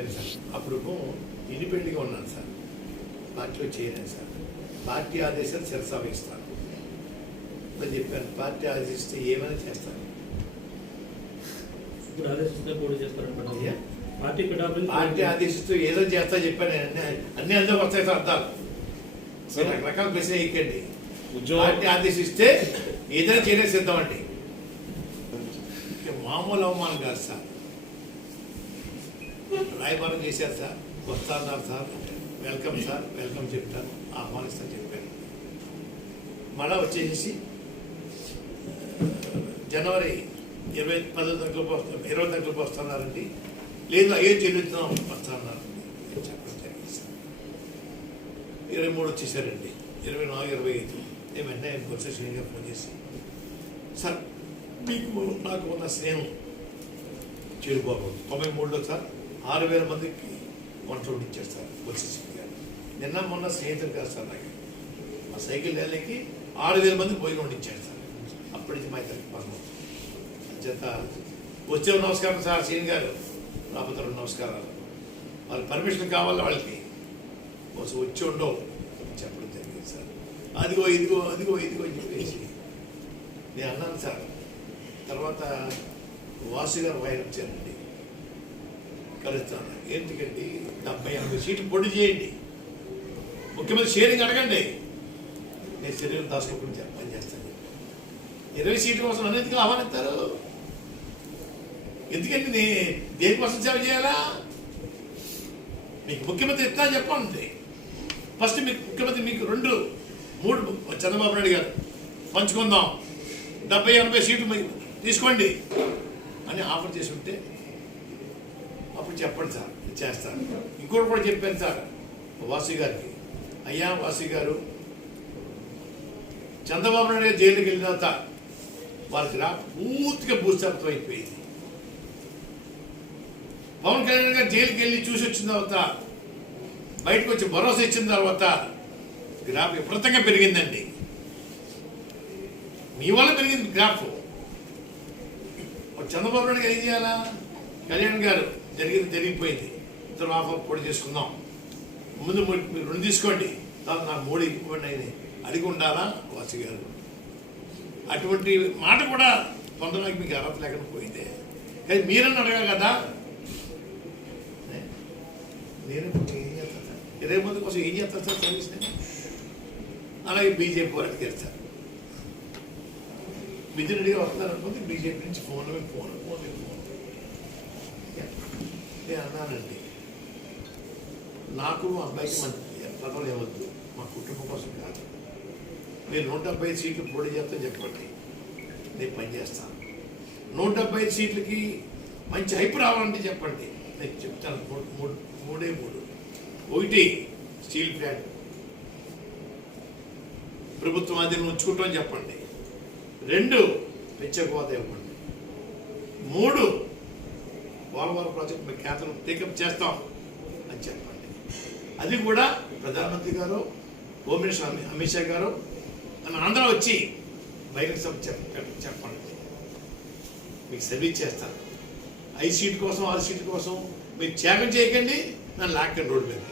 చెప్పాను సార్. అప్పుడు ఇండిపెండెంట్గా ఉన్నాను సార్, పార్టీలో చేయలేను సార్. పార్టీ ఆదేశాలు శిరసావహిస్తాను అని చెప్పాను. పార్టీ ఆదేశిస్తే ఏమైనా చేస్తాను. ఇప్పుడు ఆదేశిస్తే పోటీ చేస్తారంటే పార్టీ ఆదేశిస్తూ ఏదో చేస్తా చెప్పాను. అన్ని అందరూ వస్తాయి సార్ అర్థాలు. రకరకాల ప్రశ్న ఎక్కండి. పార్టీ ఆదేశిస్తే ఏదైనా చేయలేదు సిద్ధమండి. మామూలు అవమానం కాదు సార్. రాయబారం చేశారు సార్, వస్తున్నారు సార్, వెల్కమ్ సార్, వెల్కమ్ చెప్తాను, ఆహ్వానిస్తాను చెప్పాను. మళ్ళా వచ్చేసి జనవరి 20 దగ్గరకు వస్తున్నారండి. లేదు అయ్యో చెల్లిస్తున్నాం వస్తున్నారు చెప్పడం జరిగింది సార్. 23 వచ్చేసారండి. 24, 25 ఏమంటే ఆయన వచ్చే శ్రేణిగా ఫోన్ చేసి, సార్ మీకు నాకు ఉన్న స్నేహం చెడిపోకూడదు. 93లో సార్ 6,000 మందికి వంట ఇచ్చారు సార్ వచ్చేసి గారు. నిన్న మొన్న స్నేహితులు కాదు సార్ నాకు. మా సైకిల్ ర్యాలీకి 6,000 మందికి భోజనం వండించారు సార్. అప్పటి నుంచి మా ఇద్దరికి పర్వం చేత వచ్చే నమస్కారం సార్ సీన్ గారు, రాబోతున్న నమస్కారాలు. వాళ్ళకి పర్మిషన్ కావాలి, వాళ్ళకి వచ్చి ఉండవు చెప్పడం జరిగింది సార్. అదిగో ఇదిగో అదిగో ఇదిగో అని చెప్పేసి నేను అన్నాను సార్. తర్వాత వాసు గారు వాయిల్ వచ్చారండి, కలుస్తాను. ఎందుకండి 70-80 సీట్లు పొడి చేయండి, ముఖ్యమంత్రి షేరింగ్ అడగండి, నేను శరీరం దాచుకోకుండా పని చేస్తాను. 20 సీట్ల కోసం నన్ను ఎందుకు ఆహ్వానిస్తారు? ఎందుకంటే దేనికోసం సేవ చేయాలా? మీకు ముఖ్యమంత్రి ఎట్లా చెప్పండి. ఫస్ట్ మీకు ముఖ్యమంత్రి మీకు 2, 3 చంద్రబాబు నాయుడు గారు పంచుకుందాం, 70-80 సీట్లు తీసుకోండి అని ఆఫర్ చేసి ఉంటే అప్పుడు చెప్పండి సార్, చేస్తాను. ఇంకోటి కూడా చెప్పాను సార్ వాసు గారికి, అయ్యా వాసు గారు, చంద్రబాబు నాయుడు గారు జైలుకి వెళ్ళిన తర్వాత వాళ్ళకి పూర్తిగా భూస్థాపితం అయిపోయింది. పవన్ కళ్యాణ్ గారు జైలుకి వెళ్ళి చూసి వచ్చిన తర్వాత బయటకు వచ్చి భరోసా ఇచ్చిన తర్వాత గ్రాఫ్ విపరీతంగా పెరిగిందండి. మీ వల్ల పెరిగింది గ్రాఫ్. చంద్రబాబు నాయుడు గారు ఏం చేయాలా? కళ్యాణ్ గారు జరిగిపోయింది, ఇతరు ఆఫర్ పొడి చేసుకుందాం, ముందు మీరు 2 తీసుకోండి, తర్వాత నాకు 3 ఇవ్వండి అని అడిగి ఉండాలా వాసు గారు? అటువంటి మాట కూడా పొందడానికి మీకు అర్హత లేకుండా పోయిందే. కానీ మీరన్నా అడగాలి కదా. నేను ఏం చేస్తాను సార్, 20 మంది కోసం ఏం చేస్తాను సార్ సర్వీస్ నేను. అలాగే బీజేపీ వాళ్ళు అడిగారు సార్, మిథున్ రెడ్డి గారు వస్తున్నారు అనుకుంటే బీజేపీ నుంచి ఫోన్ నేను అన్నానండి, నాకు మా అబ్బాయికి మంచి పదవులు ఇవ్వద్దు, మా కుటుంబం కోసం కాదు. మీరు 175 సీట్లు పోటీ చేస్తాను చెప్పండి, నేను పనిచేస్తాను. 175 సీట్లకి మంచి హైప్ రావాలంటే చెప్పండి, నేను చెప్తాను. 3. 1 స్టీల్ ప్లాంట్ ప్రభుత్వం అది ఉంచుకుంటామని చెప్పండి. 2 ప్రత్యేక హోదా ఇవ్వండి. 3 పోలవరం ప్రాజెక్ట్ మీ కేంద్రం టేకప్ చేస్తాం అని చెప్పండి. అది కూడా ప్రధానమంత్రి గారు, హోమ్ మినిస్టర్ అమిత్ షా గారు మన ఆంధ్ర వచ్చి బహిరంగ సభ చెప్పండి, మీకు సర్వీస్ చేస్తాను. 5 సీట్ల కోసం 6 సీట్ల కోసం మీరు త్యాగం చేయకండి, నన్ను లాక్కండి రోడ్డు మీద.